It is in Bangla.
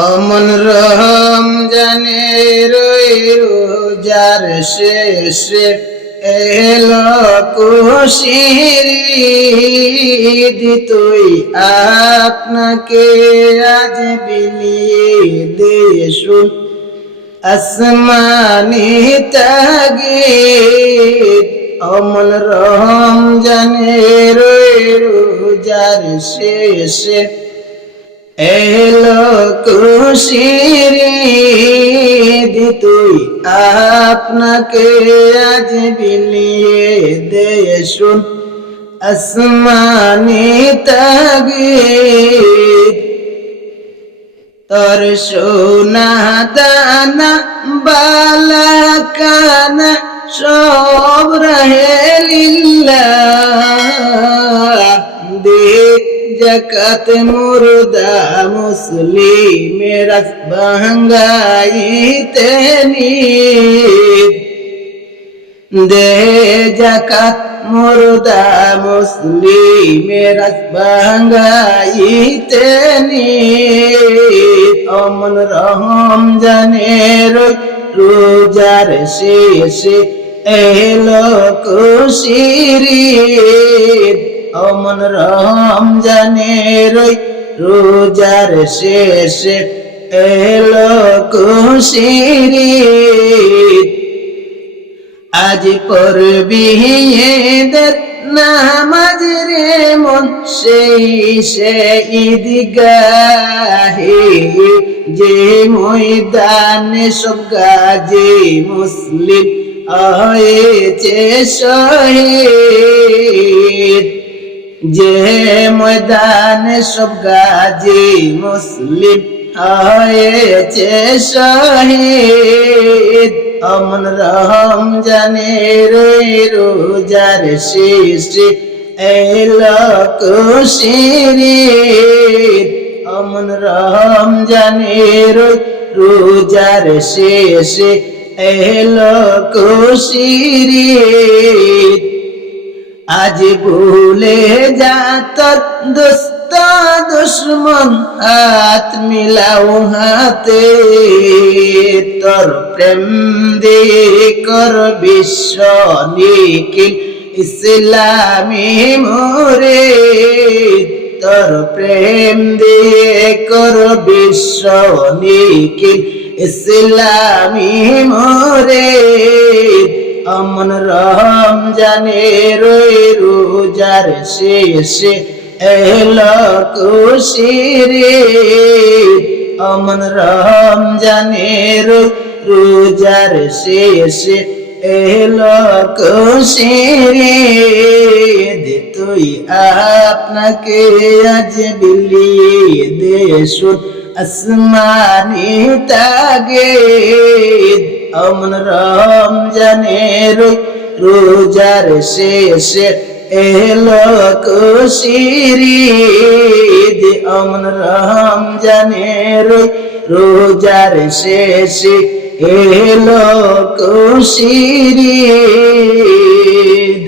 অমন রমজানের রোজার শেষে এলো খুশির ঈদ, তুই আপনাকে আজ বিলিয়ে দে শুন আসমানি তাগীদ। অমন রমজানের রোজার শেষে এলো খুশির ঈদ, তুই আপনাকে আজ বিলিয়ে দে শুন আসমানি তাগীদ। তোর সোনা দানা বালা কানা সব রহে লিল্লাহ, দে জাকাত মুর্দা মুসলিমের ভাঙ্গাইতে নিদ, দে জাকাত মুর্দা মুসলিমের ভাঙ্গাইতে নিদ। অমন রমজানের রোজার শেষে এলো খুশির ঈদ, অমন রমজানের রোজার শেষে এলো খুশির ঈদ। আজ পড়বি ঈদের নামাজ রে মন সেই সে ঈদগাহে, যে ময়দানে সব গাজী মুসলিম হয়েছে শহীদ, যে ময়দানে সব গাজী মুসলিম হয়েছে শহীদ। অমন রমজানের রোজার শেষে এলো খুশির ঈদ, অমন রমজানের রোজার শেষে এলো খুশির ঈদ। আজ ভুলে যা তোর দোস্ত দুশ্মন, হাত মিলাও হাতে, তোর প্রেম দিয়ে কর বিশ্ব নিখিল ইসলামী মোরে, তোর প্রেম দিয়ে কর বিশ্ব নিখিল ইসলামী মোরে। অমন রমজানের রোজার শেষে এলো খুশির ঈদ, অমন রমজানের রোজার শেষে এলো খুশির ঈদ, তুই আপনাকে আজ বিলিয়ে দে শুন আসমানি তাগীদ। অমন রমজানের রোজার শেষে এলো খুশির ঈদ, অমন রমজানের রোজার শেষে এলো খুশির ঈদ।